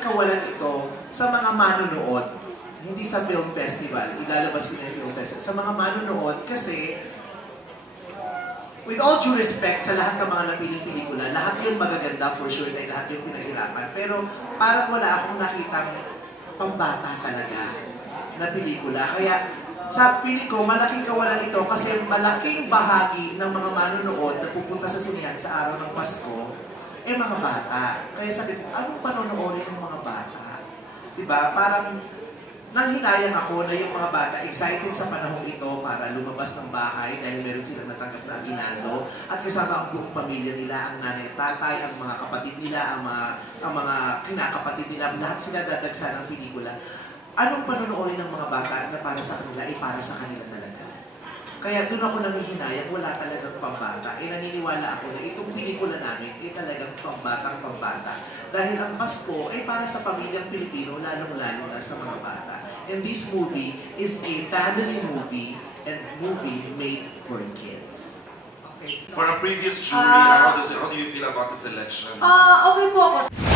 Kawalan ito sa mga manonood, hindi sa film festival, ilalabas ko na yung film festival, sa mga manonood kasi with all due respect sa lahat ng mga napiling pelikula, lahat yun magaganda for sure, dahil lahat yun pinaghirapan. Pero parang wala akong nakitang pambata talaga na pelikula. Kaya sa feeling ko, malaking kawalan ito kasi malaking bahagi ng mga manonood na pupunta sa sinihan sa araw ng Pasko, mga bata. Kaya sabi ko, anong panonoorin ng mga bata? Diba? Parang nanghinayang ako na yung mga bata excited sa panahong ito para lumabas ng bahay dahil meron silang natanggap na aginaldo at kasama ang buong pamilya nila, ang nanay at tatay, ang mga kapatid nila, ang mga kinakapatid nila, lahat sila dadagsa ng pelikula. Anong panonoorin ng mga bata na para sa kanila ay para sa kanila talaga? Kaya doon ako nanghihinayang, wala talagang pambata. Naniniwala ako na itong pelikula namin ay talagang pambatang-pambata. Dahil ang Pasko ay para sa pamilyang Pilipino, lalong-lalo na sa mga bata. And this movie is a family movie and movie made for kids. Okay. For a previous jury, how do you feel about the selection? Okay po ako.